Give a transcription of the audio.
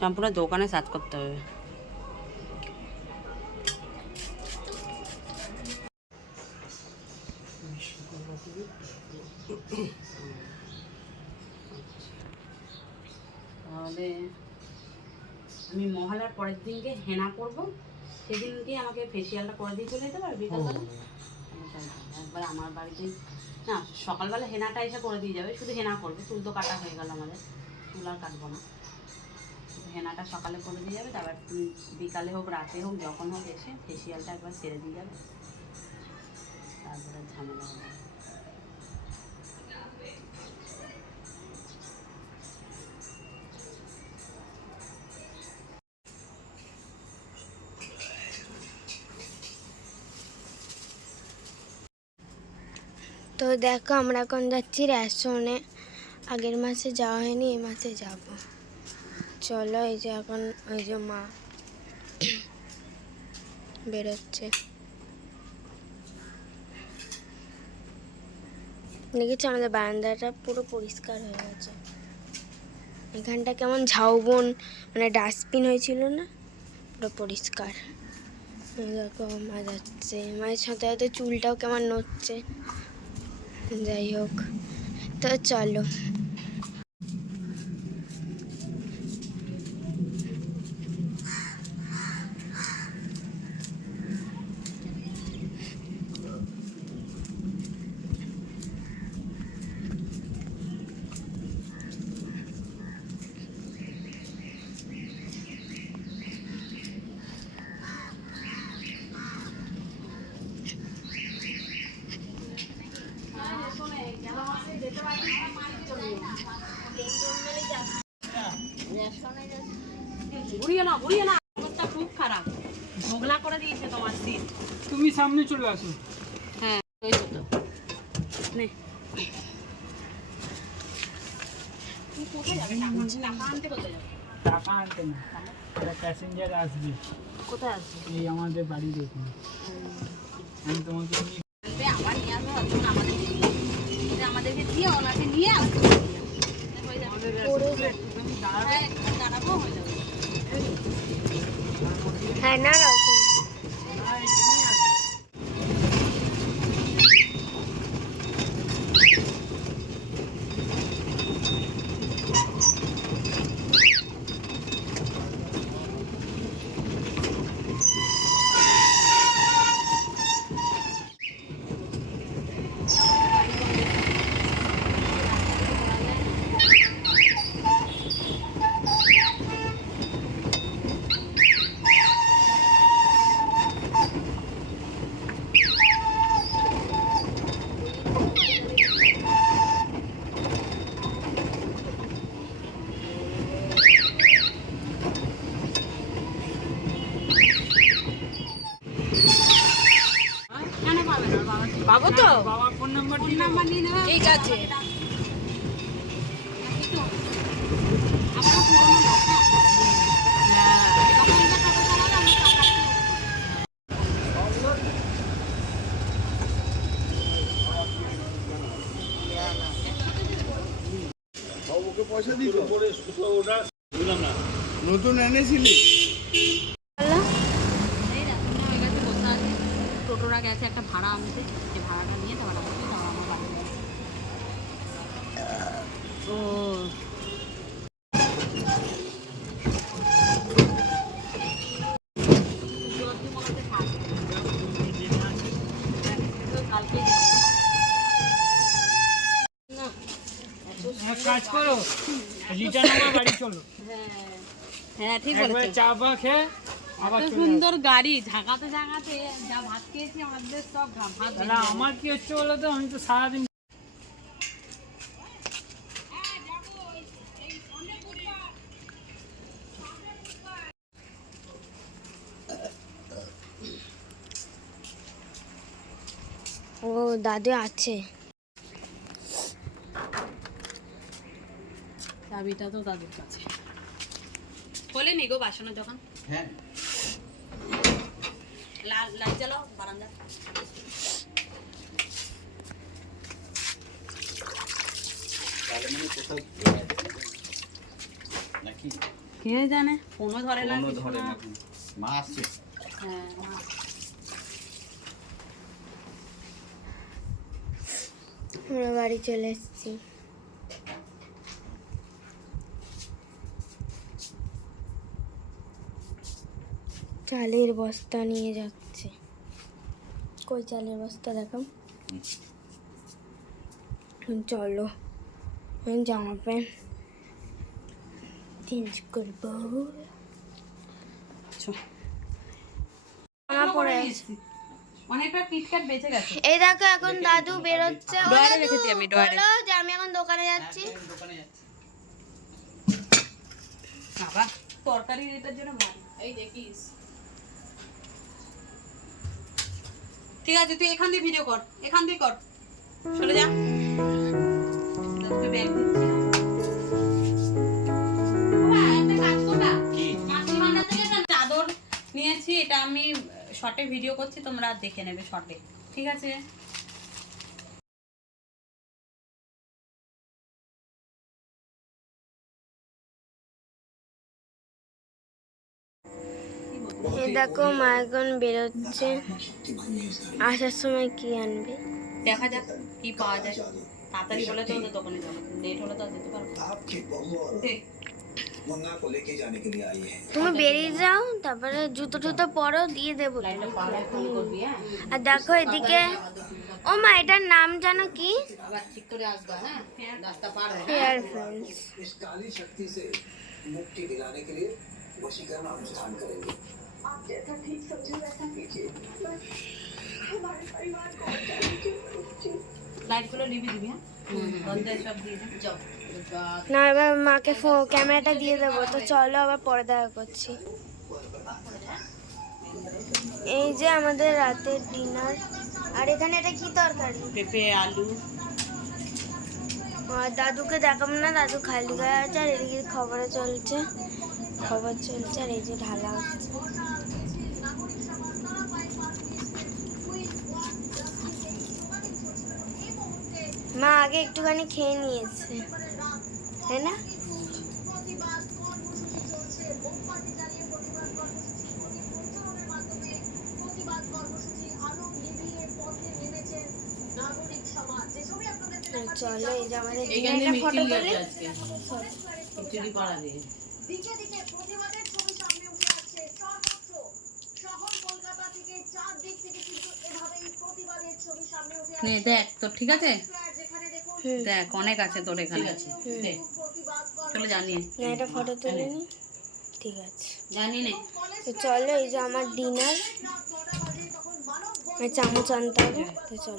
সম্পূর্ণ দোকানে সার্চ করতে হবে। তাহলে আমি মহালার পরের দিনকে হেনা করব। সেদিনকে আমাকে ফেসিয়ালটা করে দিয়ে চলে যেতে পারবি একবার আমার বাড়িতে না সকালবেলা হেনাটা এসে করে দিয়ে যাবে শুধু হেনা করবে চুল তো কাটা হয়ে গেল আমাদের। চুল কাটবো না। হেনাটা সকালে করে দিয়ে যাবে, তারপর তুমি বিকালে হোক, রাতে হোক, যখন হোক এসে ফেসিয়ালটা একবার সেরে দিয়ে যাবে। তারপরে ঝামেলা হবে। তো দেখো, আমরা এখন যাচ্ছি রেশনে। আগের মাসে যাওয়া হয়নি, এই মাসে যাব। চলো, এই যে এখন ওই যে মা বেরোচ্ছে। দেখেছি আমাদের বারান্দাটা পুরো পরিষ্কার হয়ে গেছে। এখানটা কেমন ঝাউবন মানে ডাস্টবিন হয়েছিল না? পুরো পরিষ্কার। দেখো, মা যাচ্ছে। মায়ের সাথে সাথে চুলটাও কেমন নড়ছে। যাই হোক, তো চলো। ঘুরিয়ে না ঘুরিয়ে না অবস্থা খুব খারাপ। ঝোগলা করে দিয়েছে তোমার সিট তুমি সামনে চলে আসো। হ্যাঁ ওই তো। নে। টাকা আনতে না একটা প্যাসেঞ্জার আসবে। কোথায় আসবে? এই আমাদের বাড়ির এখানে আমি তোমাকে আবার নিয়ে আসবে আমাদের আমাদেরকে দিয়ে ওনাকে নিয়ে আসবে হ্যাঁ, দাঁড়াবো। হয়ে যাবে। হ্যাঁ না না ঠিক আছে না? নতুন এনেছিলি? টোটোরা গেছে একটা ভাড়া আনতে। যে ভাড়াটা নিয়ে তারপর এক কাজ করো রিটার্ন আমার বাড়ি চলো। হ্যাঁ ঠিক একবার বলেছ চা বা খেয়ে আবার সুন্দর গাড়ি ঝাঁকাতে ঝাঁকাতে যা ভাত খেয়েছি আমাদের সব ভাত আমার কি হচ্ছে বলো তো? আমি তো সারাদিন ও দাদু আছে। চাবিটা তো তাদের কাছে। খোলে নি গো বাসনের যখন হ্যাঁ। লাল লাইট জ্বালাও বারান্দা। মানে কে জানে? ফোনও ধরে না ধরে না। না মা আসছে। হ্যাঁ মা- আমরা বাড়ি চলে এসেছি। চালের বস্তা নিয়ে যাচ্ছে। কই চালের বস্তা দেখাম চলো জামা প্যান্ট চেঞ্জ করব। গেছে। এই দেখো এখন দাদু বেরোচ্ছে। আমি, এখন দোকানে যাচ্ছি। দোকানে যাচ্ছে। বাবা তরকারি এটার জন্য এই দেখিস। ঠিক আছে তুই এখান দিয়ে ভিডিও কর এখান দিয়ে কর। চলে যা। ব্যাগ দিচ্ছি। নিয়েছি এটা আমি শর্টে ভিডিও করছি তোমরা দেখে নেবে শর্টে ঠিক আছে? দেখো মা এখন বেরোচ্ছে আসার সময় কি আনবে দেখা যাক কি পাওয়া যায় তাড়াতাড়ি হলে তো ওদের দোকানে যাবো লেট হলে তো আর যেতে পারবো না। आपके बहू और দেখ, मुन्ना को लेके जाने के लिए आई है তুমি বেরিয়ে যাও তারপরে জুতো টুতো পরো দিয়ে দেবো লাইনটা পার হয়ে ফোন করবি হ্যাঁ আর দেখো এদিকে ও মা এটার নাম জানো কি আবার ঠিক করে আসবা হ্যাঁ রাস্তা পার হয়ে ফেয়ার ফ্রেন্ডস इस काली शक्ति से मुक्ति दिलाने के लिए वशीकरण अनुष्ठान करेंगे লাইটগুলো নিবি দিবি হ্যাঁ দরজায় সব দিয়ে দিবি যাও না এবার মাকে ফো ক্যামেরাটা দিয়ে দেবো তো চলো আবার পরে দেখা করছি এই যে আমাদের রাতের ডিনার আর এখানে এটা কি তরকারি পেঁপে আলু আর দাদুকে দেখাবো না দাদু খালি গায়ে আছে আর এদিকে খবরে চলছে খবর চলছে আর এই যে ঢালা হচ্ছে। মা আগে একটুখানি খেয়ে নিয়েছে। তাই না? চলো এই যে আমাদের ডিনারটা ফটো তুলে আজকে খিচুড়ি পাড়া দিয়ে নে দেখ তোর ঠিক আছে? হুম। দেখ অনেক আছে তোর এখানে। দেখ চলে জানিয়ে না। এটা ফটো তুলে নি। ঠিক আছে। জানি নে। তো চলো এই যে আমার ডিনার চামচ আনতে হবে। তো চলো।